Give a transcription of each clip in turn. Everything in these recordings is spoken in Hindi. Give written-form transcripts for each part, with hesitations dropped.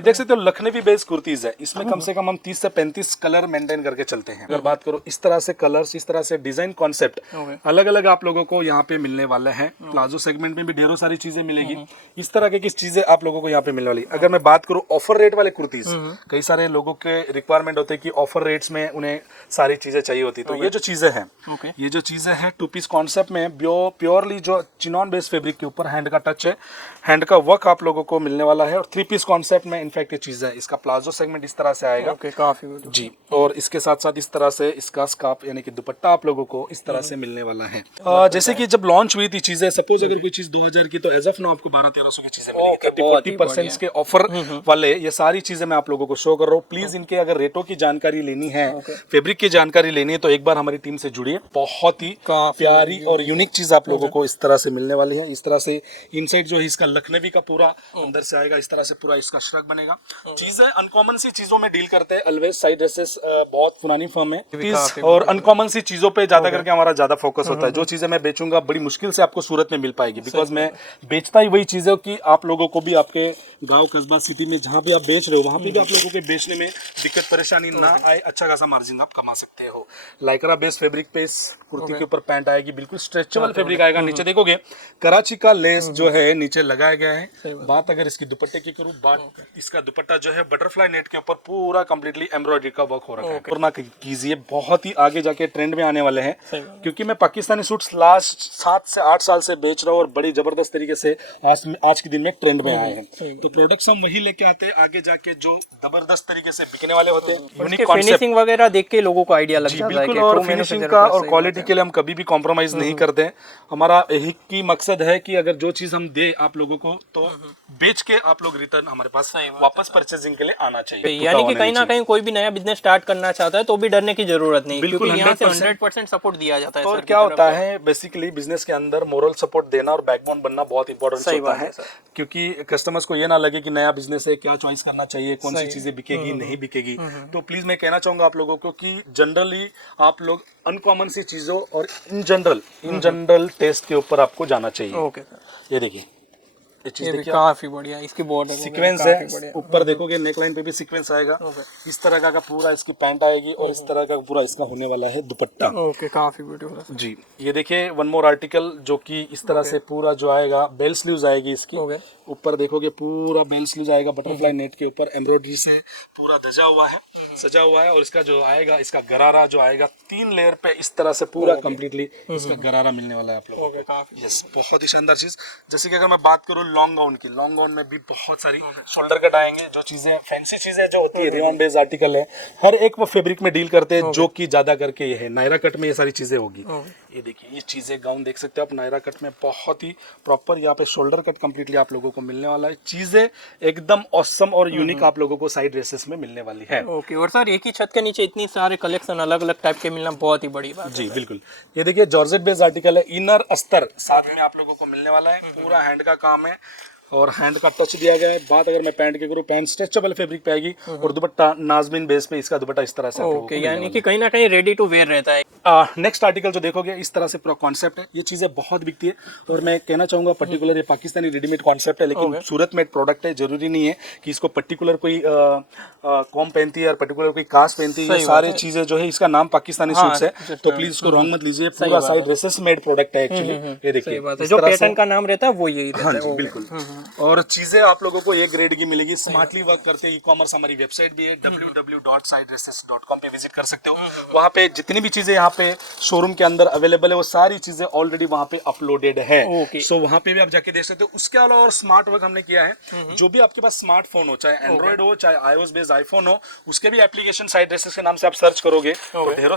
ये देख सकते हो लखनवी बेस कुर्तीज है, इसमें कम से कम हम 30 से 35 कलर मेंटेन करके चलते हैं। अगर बात करो इस तरह से कलर्स, इस तरह से डिजाइन कॉन्सेप्ट अलग अलग आप लोगों को यहाँ पे मिलने वाला है। प्लाजो सेगमेंट में भी ढेरों सारी चीजें मिलेगी, इस तरह की चीजें आप लोगों को यहाँ पे मिलने वाली। अगर मैं बात करूँ ऑफर रेट वाले कुर्तीज, कई सारे लोगों के रिक्वायरमेंट होते हैं कि ऑफर रेट्स में उन्हें सारी चीजें चाहिए होती, तो ये जो चीजें हैं, ये जो चीजें हैं 2 पीस कॉन्सेप्ट में प्योरली जो चिनॉन बेस फैब्रिक के ऊपर हैंड का टच है, हैंड का वर्क आप लोगों को मिलने वाला है। और 3 पीस कॉन्सेप्ट में इनफैक्ट ये चीज है, इसका प्लाजो सेगमेंट इस तरह से आएगा। काफी जी, और इसके साथ साथ इस तरह से इसका स्कार्फ यानी कि दुपट्टा आप लोगों को इस तरह से मिलने वाला है। जैसे कि जब लॉन्च हुई थी चीजें, सपोज अगर कोई चीज 2000 की, तो एज ऑफ नाउ आपको 1200-1300 की चीजें मिलेगी। 40% के ऑफर वाले ये सारी चीजें मैं आप लोगों को शो कर रहा हूँ। प्लीज इनके अगर रेटों की जानकारी लेनी है, फैब्रिक की जानकारी लेनी है, तो एक बार हमारी टीम से जुड़िए। बहुत ही प्यारी और यूनिक चीज आप लोगों को इस तरह से मिलने वाली है। इस तरह से इनसाइड जो है इसका लखनवी का पूरा अंदर से आएगा, इस तरह से पूरा इसका श्रग बनेगा। चीजें अनकॉमन सी चीजों में डील करते हैं ऑलवेज। साइड ड्रेसेस बहुत पुरानी फर्म है और अनकॉमन सी चीजों पे ज्यादा करके हमारा ज्यादा फोकस होता है। जो चीजें मैं बेचूंगा बड़ी मुश्किल से आपको सूरत में मिल पाएगी, बिकॉज मैं बेचता ही वही चीजें कि आप लोगों को भी आपके गांव कस्बा सिटी में जहां भी आप बेच रहे हो वहां पे भी आप लोगों के बेचने में दिक्कत परेशानी ना आए, अच्छा खासा मार्जिन आप कमा सकते हो। लाइक्रा बेस फैब्रिक पे इस कुर्ती के ऊपर पैंट आएगी, बिल्कुल स्ट्रेचेबल फैब्रिक आएगा। नीचे देखोगे कराची का लेस जो है नीचे लगाया गया है। बात अगर इसकी दुपट्टे की करूं, बात इसका दुपट्टा जो है बटरफ्लाई नेट के ऊपर पूरा कंप्लीटली एम्ब्रॉयडरी का वर्क हो रखा है। और ना कीजिए, बहुत ही आगे जाके ट्रेंड में आने वाले हैं, क्योंकि मैं पाकिस्तानी सूट्स लास्ट 7 से 8 साल से बेच रहा हूँ और बड़ी जबरदस्त तरीके से आज के दिन में ट्रेंड में आए हैं। तो प्रोडक्ट्स हम वही लेके आते हैं आगे जाके जो जबरदस्त तरीके से बिकने वाले होते हैं। फिनिशिंग वगैरह देख के लोगों को आइडिया लग जाता है कि और फिनिशिंग का और क्वालिटी के लिए हम कभी भी कॉम्प्रोमाइज नहीं करते हैं। हमारा यही की मकसद है कि अगर जो चीज हम दे आप लोगों को, तो बेच के आप लोग रिटर्न हमारे पास वापस परचेजिंग के लिए आना चाहिए। यानी कि कहीं ना कहीं कोई भी नया बिजनेस स्टार्ट करना चाहता है तो भी डरने की जरूरत नहीं, क्योंकि यहाँ से 100% सपोर्ट दिया जाता है। और क्या होता है बेसिकली बिजनेस के अंदर मोरल सपोर्ट देना और बैकबोन बनना बहुत इंपॉर्टेंट होता है, क्योंकि कस्टमर्स को ये ना लगे कि नया बिजनेस है, क्या चॉइस करना चाहिए, कौन सी चीजें बिकेगी नहीं बिकेगी। तो प्लीज मैं कहना चाहूंगा आप लोगों को कि जनरली आप लोग अनकॉमन सी चीजों और इन जनरल टेस्ट के ऊपर आपको जाना चाहिए। ओके, ये देखिए, ये चीज देखिए काफी बढ़िया, इसकी बॉर्डर सीक्वेंस है, ऊपर देखोगे नेकलाइन पे भी सीक्वेंस आएगा। इस तरह का पूरा इसकी पैंट आएगी और इस तरह का पूरा इसका होने वाला है दुपट्टा। ओके, काफी ब्यूटीफुल जी। ये देखिए वन मोर आर्टिकल जो कि इस तरह से पूरा जो आएगा, बेल स्लीव्स आएगी इसकी। ऊपर देखोगे पूरा बेल स्लीव्स आएगा, बटरफ्लाई नेट के ऊपर एम्ब्रॉयडरी से पूरा सजा हुआ है। और इसका जो आएगा, इसका गरारा जो आएगा 3 लेयर पे इस तरह से पूरा कंप्लीटली इसका गरारा मिलने वाला है आप लोगों को। यस, बहुत ही शानदार चीज। जैसे कि अगर मैं बात करूँ लॉन्ग गाउन में भी बहुत सारी शोल्डर कट आएंगे। जो चीजें फैंसी चीजें जो होती है, रेयॉन बेस्ड आर्टिकल है, हर एक वो फैब्रिक में डील करते हैं, जो कि ज्यादा करके ये है नायरा कट में ये सारी चीजें होगी। ये देखिए, ये चीजें गाउन देख सकते हो आप नायरा कट में, बहुत ही प्रॉपर यहाँ पे शोल्डर कट कंप्लीटली आप लोगों को मिलने वाला है। चीजें एकदम ऑसम और यूनिक आप लोगों को साइड ड्रेसेस में मिलने वाली है। ओके, और सर एक ही छत के नीचे इतनी सारे कलेक्शन अलग अलग टाइप के मिलना बहुत ही बड़ी बात है। जी बिल्कुल। ये देखिए जॉर्जेट बेस्ड आर्टिकल है, इनर अस्तर साथ में आप लोगों को मिलने वाला है। पूरा हैंड का काम है और हैंड का टच दिया गया है। बात अगर मैं पैंट की करूँ, पैंट स्ट्रेचेबल फैब्रिक पे आएगी और दुपट्टा नाजमीन बेस पे इसका दुपट्टा इस तरह से। ओके, यानी कि कहीं ना कहीं रेडी टू वेयर रहता है। नेक्स्ट आर्टिकल जो देखोगे इस तरह से पूरा कॉन्सेप्ट है। ये चीजें बहुत बिकती है और मैं कहना चाहूंगा पर्टिकुलर ये पाकिस्तानी रेडीमेड कॉन्सेप्ट है, लेकिन सूरत मेड प्रोडक्ट है। जरूरी नहीं है कि इसको पर्टिकुलर कोई कॉम पहनती है और पर्टिकुलर कोई कास्ट पहनती है। ये सारी चीजें जो है, इसका नाम पाकिस्तानी सूट्स है, तो प्लीज इसको रॉन्ग मत लीजिए। पूरा साइड ड्रेसेस मेड प्रोडक्ट है एक्चुअली। ये देखिए जो पैटर्न का नाम रहता है वो यही रहता है। बिल्कुल। और चीजें आप लोगों को एक ग्रेड की मिलेगी, स्मार्टली वर्क करते हैं। ई-कॉमर्स हमारी वेबसाइट भी है, www.sidedresses.com पे विजिट कर सकते हो। वहाँ पे जितनी भी चीजें यहाँ पे शोरूम के अंदर अवेलेबल है, वो सारी चीजें ऑलरेडी वहाँ पे अपलोडेड है। सो वहाँ पे भी आप जाके देख सकते हो। उसके अलावा और स्मार्ट वर्क हमने किया है। जो भी आपके पास स्मार्टफोन हो, चाहे एंड्रॉइड हो चाहे iOS बेस्ड आईफोन हो, उसके भी एप्लीकेशन साइड ड्रेसेस के नाम से आप सर्च करोगे तो ढेरों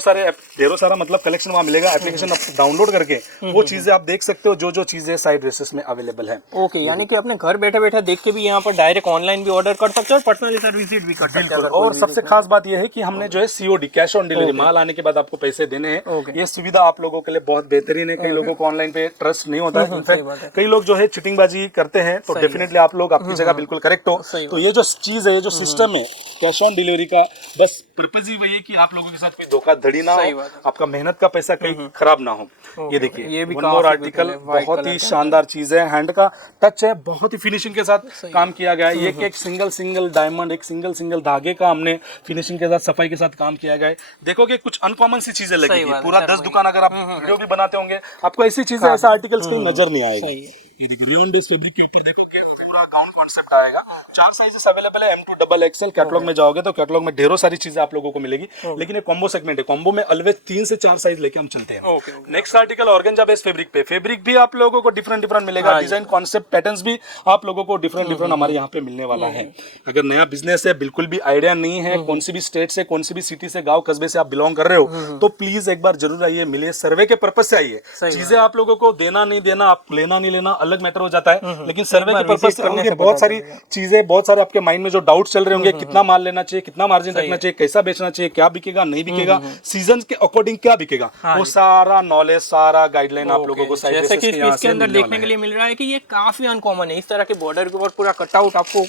सारा मतलब कलेक्शन वहाँ मिलेगा। एप्लीकेशन आप डाउनलोड करके वो चीजें आप देख सकते हो, जो चीजें साइड ड्रेसेस में अवेलेबल है। ओके, यानी कि अपने घर बैठे बैठे देख के भी यहाँ पर डायरेक्ट ऑनलाइन भी ऑर्डर कर सकते हो और पर्सनली सर विजिट भी कर सकते हो। और सबसे खास बात यह है कि हमने जो है COD कैश ऑन डिलीवरी, माल आने के बाद आपको पैसे देने देने हैं। ये सुविधा आप लोगों के लिए बहुत बेहतरीन है। कई लोगों को ऑनलाइन पे ट्रस्ट नहीं होता है, इनफैक्ट कई लोग जो है चिटिंगबाजी करते हैं, तो डेफिनेटली आप लोग आपकी जगह बिल्कुल करेक्ट हो। तो ये जो चीज है, ये जो सिस्टम है कैश ऑन डिलीवरी का, बस पर्पज ही वही है कि आप लोगों के साथ कोई धोखाधड़ी ना हो, आपका मेहनत का पैसा कहीं खराब ना हो। ये देखिए, ये भी वन मोर आर्टिकल, बहुत ही शानदार चीज है। हैंड का टच है, बहुत ही फिनिशिंग के साथ काम किया गया है। एक सिंगल डायमंड, एक सिंगल धागे का हमने फिनिशिंग के साथ, सफाई के साथ काम किया गया है। देखोगे कुछ अनकॉमन सी चीजें लगेगी। पूरा 10 दुकान अगर आप वीडियो भी बनाते होंगे, आपको ऐसी चीजें, ऐसा आर्टिकल्स कहीं नजर नहीं आएगा। ये देखिए, रेयन बेस फैब्रिक के ऊपर देखो पूरा गाउन कॉन्सेप्ट आएगा। 4 साइजेस अवेलेबल है, M2 डबल XL। कैटलॉग में जाओगे तो कैटलॉग में ढेरों सारी चीजें आप लोगों को मिलेगी, लेकिन ये कॉम्बो सेगमेंट है। कॉम्बो में ऑलवेज 3 से 4 साइज लेके हम चलते हैं। Next article organza base fabric पे। फैब्रिक भी आप लोगों को डिफरेंट मिलेगा, डिजाइन कॉन्सेप्ट पैटर्न्स भी आप लोगों को डिफरेंट हमारे यहाँ पे मिलने वाला है। अगर नया बिजनेस है, बिल्कुल भी आइडिया नहीं है, कौन सी भी स्टेट से, कौन सी भी सिटी से, गाँव कस्बे से आप बिलोंग कर रहे हो, तो प्लीज एक बार जरूर आइए, मिलिए, सर्वे के पर्पज से आइए। चीजें आप लोगों को देना नहीं देना, आप लेना नहीं लेना अलग मैटर हो जाता है, लेकिन सर्वे के पर्पज से बहुत सारी चीजें, बहुत सारे आपके माइंड में जो डाउट्स चल रहे होंगे, कितना माल लेना चाहिए, कितना मार्जिन रखना चाहिए, कैसा बेचना चाहिए, क्या बिकेगा नहीं बिकेगा, सीजन के अकॉर्डिंग क्या बिकेगा, वो सारा नॉलेज, सारा गाइडलाइन आप लोगों को साइड जैसे कि इसके अंदर देखने के लिए मिल रहा है कि ये काफी अनकॉमन है। इस तरह के बॉर्डर के ऊपर पूरा कटआउट आपको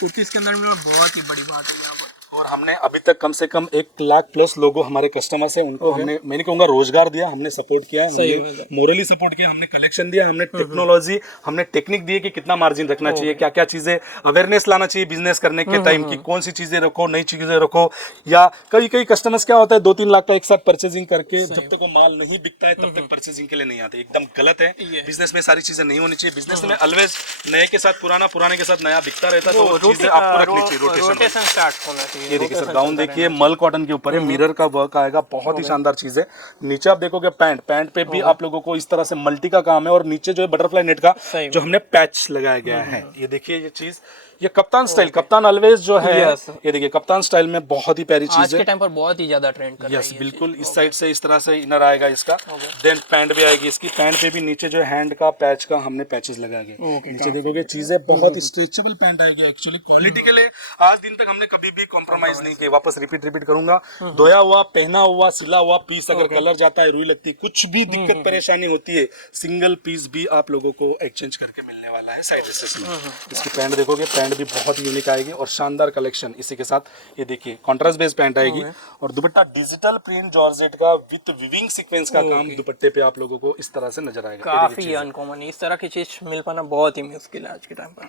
कुर्तीज के अंदर मिल रहा है, बहुत ही बड़ी बात है यहाँ पर। और हमने अभी तक कम से कम 1 लाख प्लस लोगों हमारे कस्टमर्स हैं, उनको हमने, मैं नहीं कहूंगा रोजगार दिया, हमने सपोर्ट किया, हमने मोरली सपोर्ट किया, हमने कलेक्शन दिया, हमने टेक्नोलॉजी, हमने टेक्निक दी कि कितना मार्जिन रखना चाहिए, क्या क्या चीजें अवेयरनेस लाना चाहिए बिजनेस करने के टाइम की, कौन सी चीजें रखो, नई चीजें रखो। या कई कस्टमर्स क्या होता है 2-3 लाख का एक साथ परचेजिंग करके जब तक वो माल नहीं बिकता है तब तक परचेजिंग के लिए नहीं आते, एकदम गलत है। बिजनेस में सारी चीजें नहीं होनी चाहिए। बिजनेस में ऑलवेज नए के साथ पुराना, पुराने के साथ नया बिकता रहता है, तो चीजें आपको रखनी चाहिए, रोटेशन स्टार्ट होना चाहिए। ये देखिए सर, गाउन देखिए, मल कॉटन के ऊपर है, मिरर का वर्क आएगा, बहुत ही शानदार चीज है। नीचे आप देखोगे पैंट पे भी आप लोगों को इस तरह से मल्टी का काम है, और नीचे जो है बटरफ्लाई नेट का जो हमने पैच लगाया गया है। ये देखिए, ये चीज, ये कप्तान स्टाइल, कप्तान ऑलवेज जो है, ये देखिए कप्तान स्टाइल में बहुत ही प्यारी चीज है, आज के टाइम पर बहुत ही ज्यादा ट्रेंड कर रही है। यस बिल्कुल। इस साइड से इस तरह से इनर आएगा इसका, देन पैंट भी आएगी इसकी। पैंट पे भी नीचे जो हैंड का पैच का हमने पैचेस लगाए गए। नीचे देखोगे चीजें बहुत स्ट्रेचेबल पैंट आएगी। एक्चुअली क्वालिटी के लिए आज दिन तक हमने कभी भी कॉम्प्रोमाइज नहीं किया। वापस रिपीट करूंगा, धोया हुआ, पहना हुआ, सिला हुआ पीस अगर कलर जाता है, रुई लगती है, कुछ भी दिक्कत परेशानी होती है, सिंगल पीस भी आप लोगों को एक्सचेंज करके मिलने वाला है साइड ड्रेसेस में। इसकी पैंट देखोगे, पैंट भी बहुत यूनिक आएगी और शानदार कलेक्शन। इसी के साथ ये देखिए कॉन्ट्रास्ट बेस्ड पैंट आएगी, और दुपट्टा डिजिटल प्रिंट जॉर्जेट का विद विविंग सीक्वेंस का काम दुपट्टे पे आप लोगों को इस तरह से नजर आएगा। काफी अनकॉमन है, इस तरह की चीज मिल पाना बहुत ही मुश्किल है आज के टाइम पर।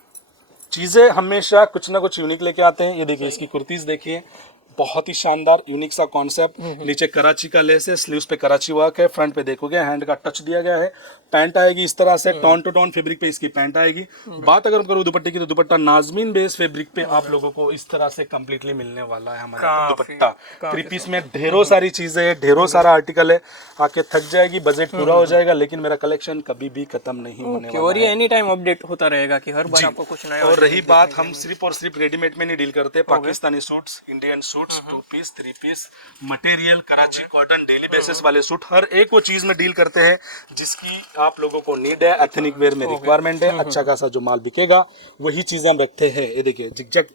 चीजें हमेशा कुछ ना कुछ यूनिक लेके आते हैं। ये देखिए, इसकी कुर्तीज देखिए, बहुत ही शानदार यूनिक सा कॉन्सेप्ट। नीचे कराची का लेस है, स्लीव्स पे कराची वर्क है, फ्रंट पे देखोगे हैंड का टच दिया गया है। पैंट आएगी इस तरह से, टोन टू टोन फैब्रिक पे इसकी पैंट आएगी। बात अगर करूँ दुपट्टे की, तो दुपट्टा नाजमीन बेस फैब्रिक पे आप लोगों को इस तरह से कंप्लीटली मिलने वाला है हमारा दुपट्टा। 3 पीस में ढेरों सारी चीजें, ढेरों सारा आर्टिकल है, आके थक जाएगी, बजट पूरा हो जाएगा, लेकिन मेरा कलेक्शन कभी भी खत्म नहीं होने वाला और ये एनी टाइम अपडेट होता रहेगा कि हर बार आपको कुछ नया। और रही बात, हम सिर्फ और सिर्फ रेडीमेड में नहीं डील करते, Pakistani suits, Indian suits, 2 piece, 3 piece, material, Karachi cotton, daily basis वाले सूट, हर एक वो चीज में डील करते हैं जिसकी आप लोगों को नीड है, एथनिक वेयर में रिक्वायरमेंट है। अच्छा खासा जो माल बिकेगा वही चीज हम रखते हैं। ये देखिए जिगजैग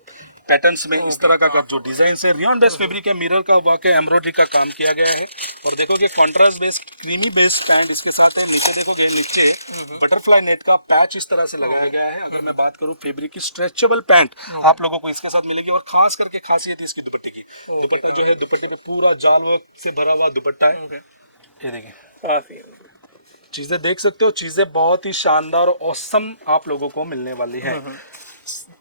पैटर्न्स में इस तरह का जो डिजाइन है, रियॉन बेस फैब्रिक है, मिरर का वर्क है, एम्ब्रॉयडरी का काम किया गया है। और देखोगे contrast base creamy base pant इसके साथ है। नीचे देखोगे, नीचे बटरफ्लाई नेट का पैच इस तरह से लगाया गया है। अगर मैं बात करूं फैब्रिक की, स्ट्रेचेबल पैंट आप लोगों को इसके साथ मिलेगी। और खास करके खासियत इसकी दुपट्टे की, दुपट्टा जो है दुपट्टे पे पूरा जाल वर्क से भरा हुआ दुपट्टा है। ये देखिए, काफी चीजें देख सकते हो, चीजें बहुत ही शानदार और ऑसम आप लोगों को मिलने वाली है।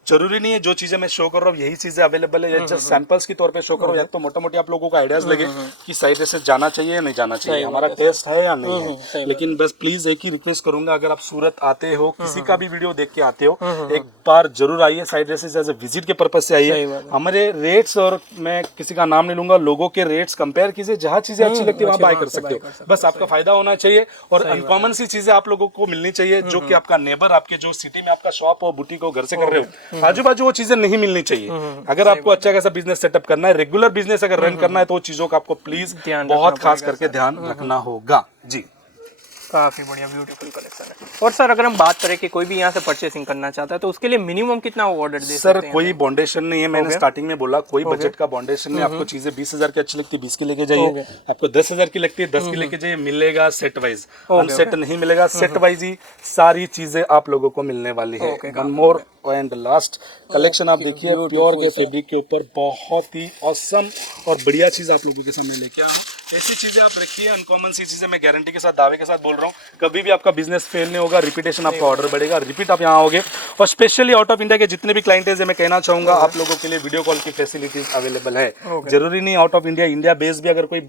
जरूरी नहीं है जो चीजें मैं शो कर रहा हूँ यही चीजें अवेलेबल है, या जस्ट सैंपल्स के तौर पे शो करो, या तो मोटा मोटी आप लोगों को आइडियाज लगे कि साइड से जाना चाहिए या नहीं जाना चाहिए, हमारा टेस्ट है या नहीं है। लेकिन बस प्लीज एक ही रिक्वेस्ट करूंगा, अगर आप सूरत आते हो, किसी का भी वीडियो देख के आते हो, एक बार जरूर आइए side dresses as a visit के पर्पज से आइए। हमारे रेट्स, और मैं किसी का नाम नहीं लूंगा, लोगों के रेट्स कंपेयर कीजिए, जहाँ चीजें अच्छी लगती है वहाँ बाय कर सकते हो। बस आपका फायदा होना चाहिए, और अनकॉमन सी चीजें आप लोगों को मिलनी चाहिए, जो कि आपका नेबर, आपके जो सिटी में आपका शॉप हो, बुटीक हो, घर से कर रहे हो, आजू बाजू वो चीजें नहीं मिलनी चाहिए। अगर आपको अच्छा खासा बिजनेस सेटअप करना है, रेगुलर बिजनेस अगर रन करना है, तो चीजों का आपको प्लीज बहुत खास करके ध्यान रखना होगा। जी काफी बढ़िया ब्यूटीफुल कलेक्शन है। और सर अगर हम बात करें कि कोई भी यहाँ से परचेसिंग करना चाहता है तो उसके लिए मिनिमम कितना ऑर्डर दे सर सकते हैं? कोई बाउंडेशन नहीं है, मैंने स्टार्टिंग में बोला कोई बजट का बाउंडेशन नहीं। आपको चीजें 20,000 की अच्छी लगती है 20 की लेके जाइए, आपको 10,000 की लगती है 10 की लेके जाइए, मिलेगा सेट वाइज, अनसेट नहीं मिलेगा, सेट वाइज ही सारी चीजें आप लोगों को मिलने वाली है। One more and last collection आप देखिए, प्योर के फैब्रिक के ऊपर बहुत ही ऑसम और बढ़िया चीज आप लोगों के सामने लेके आया हूं। ऐसी चीजें आप रखिए, अनकॉमन सी चीजें, मैं गारंटी के साथ दावे के साथ बोल रहा हूँ, कभी भी आपका बिजनेस फेल नहीं होगा, रिपीटेशन आपका ऑर्डर बढ़ेगा, रिपीट आप यहाँ आओगे। और स्पेशली आउट ऑफ इंडिया के जितने भी क्लाइंटेज है, मैं कहना चाहूंगा आप लोगों के लिए वीडियो कॉल की फैसिलिटीज अवेलेबल है। जरूरी नहीं out of India, India base भी अगर कोई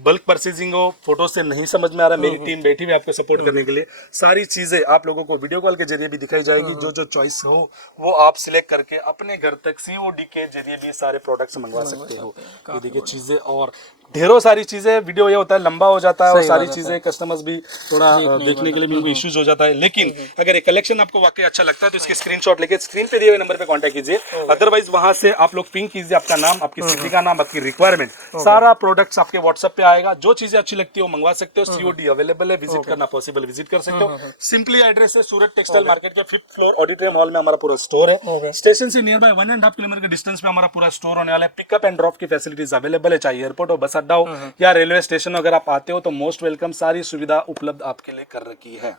बल्क परचेजिंग हो, फोटो से नहीं समझ में आ रहा, मेरी टीम बैठी हुई आपको सपोर्ट करने के लिए, सारी चीजें आप लोगों को वीडियो कॉल के जरिए भी दिखाई जाएगी। जो जो चॉइस हो वो आप सिलेक्ट करके अपने घर तक सीओडी के जरिए भी सारे प्रोडक्ट्स मंगवा सकते हो। ये देखिए चीजें और ढेरों सारी चीजें, वीडियो ये होता है लंबा हो जाता है और सारी चीजें कस्टमर्स भी थोड़ा देखने के लिए भी उनको इश्यूज हो जाता है। लेकिन अगर ये कलेक्शन आपको वाकई अच्छा लगता है तो इसके स्क्रीनशॉट लेके स्क्रीन पे दिए हुए नंबर पे कांटेक्ट कीजिए। अदरवाइज वहां से आप लोग पिंक कीजिए अपना नाम, आपकी सिटी का नाम, आपकी रिक्वायरमेंट, सारा प्रोडक्ट्स आपके व्हाट्सएप पे आएगा। जो चीजें अच्छी लगती है वो मंगवा सकते हो, सीओडी अवेलेबल है, विजिट करना पॉसिबल विजिट कर सकते हो। सिंपली एड्रेस है सूरत टेक्सटाइल मार्केट के 5th फ्लोर ऑडिटोरियम हॉल में हमारा पूरा स्टोर है। स्टेशन से नियर बाय 1.5 किलोमीटर के डिस्टेंस पे हमारा पूरा स्टोर होने वाला है। पिकअप एंड ड्रॉप की फैसिलिटीज अवेलेबल है, चाहे एयरपोर्ट हो, बस अड्डा हो या रेलवे स्टेशन, अगर आप आते हो तो मोस्ट वेलकम, सारी सुविधा उपलब्ध आपके लिए कर रखी है।